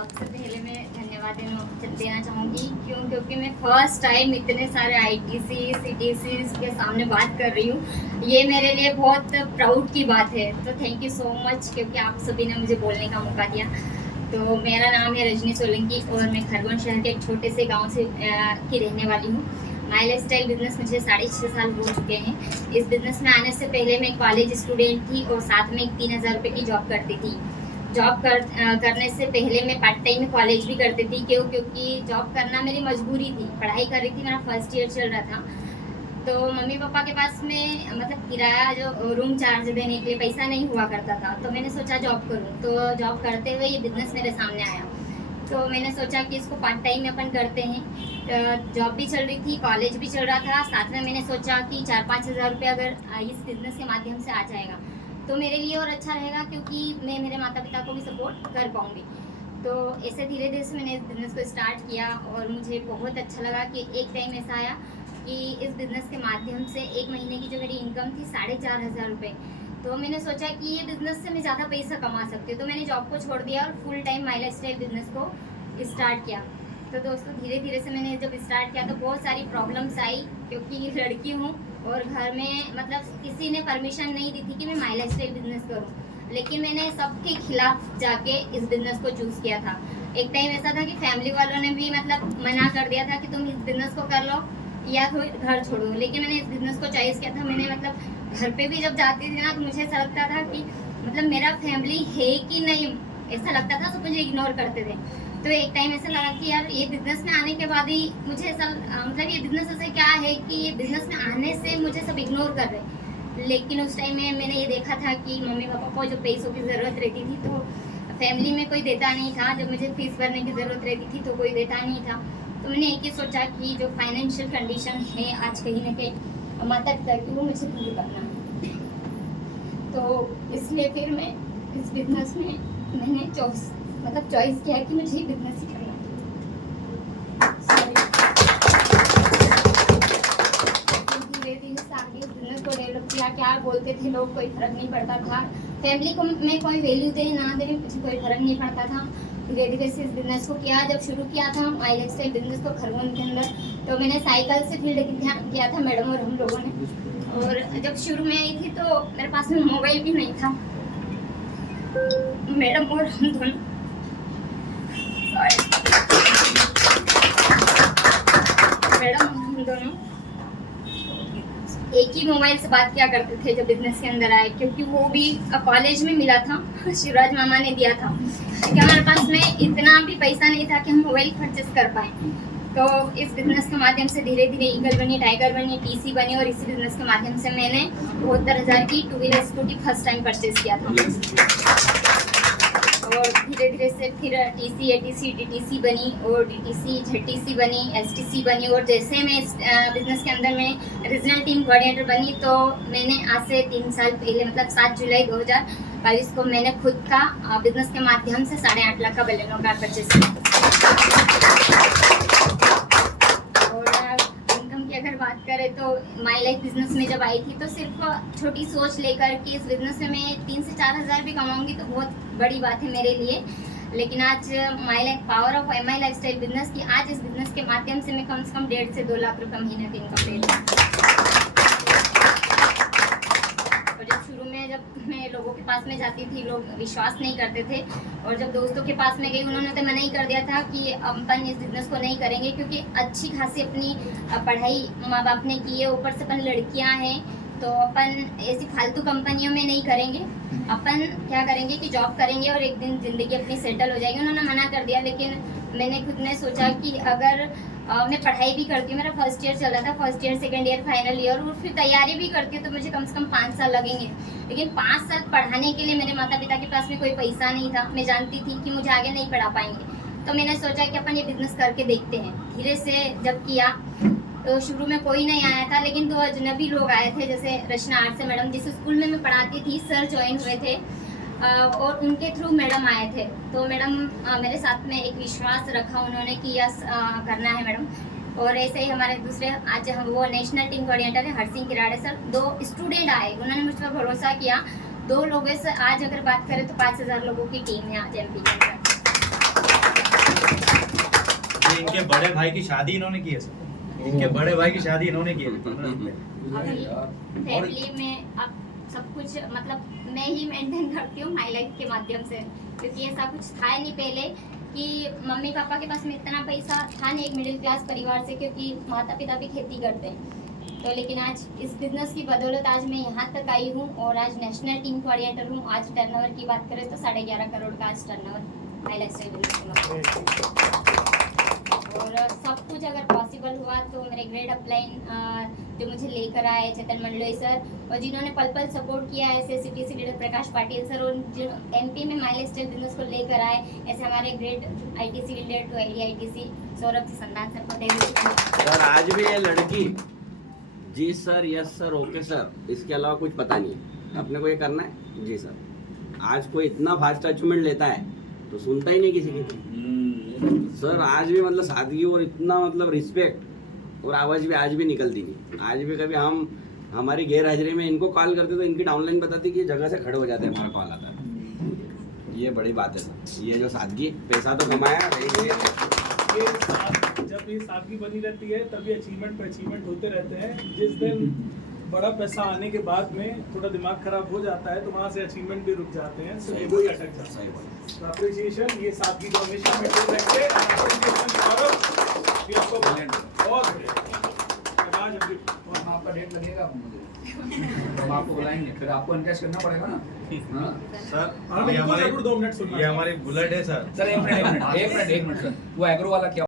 सबसे पहले मैं धन्यवाद देना चाहूँगी क्योंकि मैं फर्स्ट टाइम इतने सारे ITC CTC के सामने बात कर रही हूँ। ये मेरे लिए बहुत प्राउड की बात है, तो थैंक यू सो मच क्योंकि आप सभी ने मुझे बोलने का मौका दिया। तो मेरा नाम है रजनी सोलंकी और मैं खरगोन शहर के एक छोटे से गाँव से की रहने वाली हूँ। माई लाइफ स्टाइल बिजनेस मुझे 6.5 साल हो चुके हैं। इस बिज़नेस में आने से पहले मैं कॉलेज स्टूडेंट थी और साथ में एक 3,000 रुपये की जॉब करती थी। जॉब करने से पहले मैं पार्ट टाइम में कॉलेज भी करती थी क्योंकि जॉब करना मेरी मजबूरी थी। पढ़ाई कर रही थी, मेरा फर्स्ट ईयर चल रहा था। तो मम्मी पापा के पास में मतलब किराया जो रूम चार्ज देने के लिए पैसा नहीं हुआ करता था, तो मैंने सोचा जॉब करूँ। तो जॉब करते हुए ये बिज़नेस मेरे सामने आया, तो मैंने सोचा कि इसको पार्ट टाइम में अपन करते हैं। जॉब भी चल रही थी, कॉलेज भी चल रहा था, साथ में मैंने सोचा कि 4-5 हज़ार रुपये अगर इस बिज़नेस के माध्यम से आ जाएगा तो मेरे लिए और अच्छा रहेगा, क्योंकि मैं मेरे माता पिता को भी सपोर्ट कर पाऊँगी। तो ऐसे धीरे धीरे से मैंने इस बिज़नेस को स्टार्ट किया और मुझे बहुत अच्छा लगा कि एक टाइम ऐसा आया कि इस बिज़नेस के माध्यम से एक महीने की जो मेरी इनकम थी 4,500 रुपये। तो मैंने सोचा कि ये बिज़नेस से मैं ज़्यादा पैसा कमा सकती हूँ, तो मैंने जॉब को छोड़ दिया और full time my life style business को स्टार्ट किया। तो दोस्तों धीरे धीरे से मैंने जब स्टार्ट किया तो बहुत सारी प्रॉब्लम्स आई, क्योंकि लड़की हूँ और घर में मतलब किसी ने परमिशन नहीं दी थी कि मैं माई लाइफ स्टाइल बिज़नेस करूँ। लेकिन मैंने सबके खिलाफ जाके इस बिज़नेस को चूज़ किया था। एक टाइम ऐसा था कि फैमिली वालों ने भी मतलब मना कर दिया था कि तुम इस बिज़नेस को कर लो या फिर घर छोड़ो, लेकिन मैंने इस बिज़नेस को चॉइस किया था। मैंने मतलब घर पे भी जब जाती थी ना तो मुझे ऐसा लगता था कि मतलब मेरा फैमिली है कि नहीं, ऐसा लगता था, सब मुझे इग्नोर करते थे। तो एक टाइम ऐसा लगा कि यार ये बिज़नेस में आने के बाद ही मुझे ऐसा मतलब ये बिज़नेस ऐसे क्या है कि ये बिज़नेस में आने से मुझे सब इग्नोर कर रहे। लेकिन उस टाइम में मैंने ये देखा था कि मम्मी पापा को जब पैसों की ज़रूरत रहती थी तो फैमिली में कोई देता नहीं था। जब मुझे फीस भरने की ज़रूरत रहती थी तो कोई देता नहीं था। तो मैंने एक ही सोचा कि जो फाइनेंशियल कंडीशन है आज कहीं ना कहीं माता पिता की, वो मुझे पूरी करना है। तो इसलिए फिर मैं इस बिज़नेस में मैंने चॉइस किया कि मुझे बिज़नेस ही करना है। धीरे धीरे से आगे इस बिज़नेस को डेवलप किया। क्या बोलते थे लोग, कोई फ़र्क नहीं पड़ता था। फैमिली को मैं कोई वैल्यू दे ना दे, मुझे कोई फ़र्क नहीं पड़ता था। धीरे धीरे से इस बिज़नेस को किया। जब शुरू किया था माई लाइफ स्टाइल बिज़नेस को खरगोन के अंदर, तो मैंने साइकिल से फील्ड किया था मैडम और हम लोगों ने। और जब शुरू में आई थी तो मेरे पास में मोबाइल भी नहीं था। मैडम और हम दोनों एक ही मोबाइल से बात किया करते थे जब बिजनेस के अंदर आए, क्योंकि वो भी कॉलेज में मिला था, शिवराज मामा ने दिया था। क्योंकि हमारे पास में इतना भी पैसा नहीं था कि हम मोबाइल परचेस कर पाए। तो इस बिज़नेस के माध्यम से धीरे धीरे ईगल बनी, टाइगर बनी, TC बनी और इसी बिज़नेस के माध्यम से मैंने 72,000 की 2 wheeler scooty first time purchase किया था। और धीरे धीरे से फिर TC, ATC, DTC बनी और DTC, ZTC बनी, STC बनी। और जैसे मैं इस बिज़नेस के अंदर में रीजनल टीम कोऑर्डिनेटर बनी, तो मैंने आज से 3 साल पहले मतलब 7 जुलाई 2022 को मैंने खुद का बिज़नेस के माध्यम से 8.5 लाख का बलेनो कार परचेस किया। अगर बात करें तो माई लाइफ बिज़नेस में जब आई थी तो सिर्फ छोटी सोच लेकर कि इस बिज़नेस में मैं 3 से 4 हज़ार भी कमाऊंगी तो बहुत बड़ी बात है मेरे लिए। लेकिन आज my life power of MI life style business की, आज इस बिज़नेस के माध्यम से मैं कम से कम 1.5 से 2 लाख रुपये महीने की इनकम ले रही हूँ। और जब शुरू में जब मैं लोगों के पास में जाती थी, लोग विश्वास नहीं करते थे। और जब दोस्तों के पास में गई, उन्होंने तो मना ही कर दिया था कि अपन इस बिज़नेस को नहीं करेंगे, क्योंकि अच्छी खासी अपनी पढ़ाई माँ बाप ने की है, ऊपर से अपन लड़कियाँ हैं, तो अपन ऐसी फालतू कंपनियों में नहीं करेंगे। अपन क्या करेंगे कि जॉब करेंगे और एक दिन ज़िंदगी अपनी सेटल हो जाएगी। उन्होंने मना कर दिया। लेकिन मैंने खुद ने सोचा कि अगर मैं पढ़ाई भी करती हूँ, मेरा फर्स्ट ईयर चल रहा था, first year, second year, final year, और फिर तैयारी भी करती हूँ, तो मुझे कम से कम 5 साल लगेंगे। लेकिन 5 साल पढ़ाने के लिए मेरे माता पिता के पास में कोई पैसा नहीं था। मैं जानती थी कि मुझे आगे नहीं पढ़ा पाएंगे, तो मैंने सोचा कि अपन ये बिज़नेस करके देखते हैं। धीरे से जब किया तो शुरू में कोई नहीं आया था, लेकिन 2 अजनबी लोग आए थे, जैसे रचना आर्ट से मैडम, जिस स्कूल में मैं पढ़ाती थी, सर ज्वाइन हुए थे और उनके थ्रू मैडम आए थे। तो मैडम मेरे साथ में एक विश्वास रखा उन्होंने कि यस करना है मैडम। और ऐसे ही हमारे दूसरे आज हम वो नेशनल टीम कोऑर्डिनेटर है हरसिंह किराड़े सर, 2 स्टूडेंट आए, उन्होंने मुझ पर भरोसा किया। 2 लोगों से आज अगर बात करें तो 5,000 लोगों की टीम है आज MP के अंदर। इनके बड़े भाई की शादी इन्होंने की है सर, इनके बड़े भाई की शादी इन्होंने की है। फैमिली में अब सब कुछ मतलब मैं ही मेंटेन करती हूँ माई लाइफ के माध्यम से, क्योंकि ऐसा कुछ था नहीं पहले कि मम्मी पापा के पास में इतना पैसा था नहीं, एक मिडिल क्लास परिवार से, क्योंकि माता पिता भी खेती करते हैं। तो लेकिन आज इस बिजनेस की बदौलत आज मैं यहाँ तक आई हूँ और आज नेशनल टीम कोऑर्डिनेटर हूँ। आज टर्नओवर की बात करें तो 11.5 करोड़ का आज टर्नओवर माई लाइफस्टाइल बिजनेस में। और सब कुछ अगर पॉसिबल हुआ तो मेरे ग्रेट अपलाइन जो मुझे लेकर आए चेतन मंडलोई सर, और जिन्होंने पल पल सपोर्ट किया ऐसे सीटीसी लीडर प्रकाश पाटिल सर, और जो एमपी में माई लाइफस्टाइल बिजनेस को लेकर आए ऐसे हमारे great ITC leader to ITC Saurabh ji Sandan sir को थैंक यू सर। आज भी ये लड़की जी sir, yes sir, okay sir, इसके अलावा कुछ पता नहीं है, अपने को ये करना है जी सर। आज कोई इतना फास्ट अचीवमेंट लेता है तो सुनता ही नहीं किसी की सर। आज भी मतलब सादगी और इतना मतलब रिस्पेक्ट और आवाज़ भी आज भी निकलती नहीं। आज भी कभी हम हमारी गैर हाजिरी में इनको कॉल करते तो इनकी डाउनलाइन बताती कि जगह से खड़े हो जाते हैं, हमारा कॉल आता है। ये बड़ी बात है सर, ये जो सादगी, पैसा तो कमाया जब ये सादगी बनी रहती है तभी अचीवमेंट पे अचीवमेंट होते रहते हैं। जिस दिन बड़ा पैसा आने के बाद में थोड़ा दिमाग खराब हो जाता है तो वहाँ से अचीवमेंट भी रुक जाते हैं, तो वो ही अटक जाता है। तो अप्रिसिएशन, ये सादगी जो हमेशा मेंटेन रखें। बहुत आपका डेट लगेगा मुझे, हम आपको बुलाएंगे, फिर आपको इनकेश करना पड़ेगा ना। हाँ सर जरूर 2 मिनट सुनना। ये हमारी बुलेट है सर। सर एक मिनट सर, वो एग्रो वाला क्या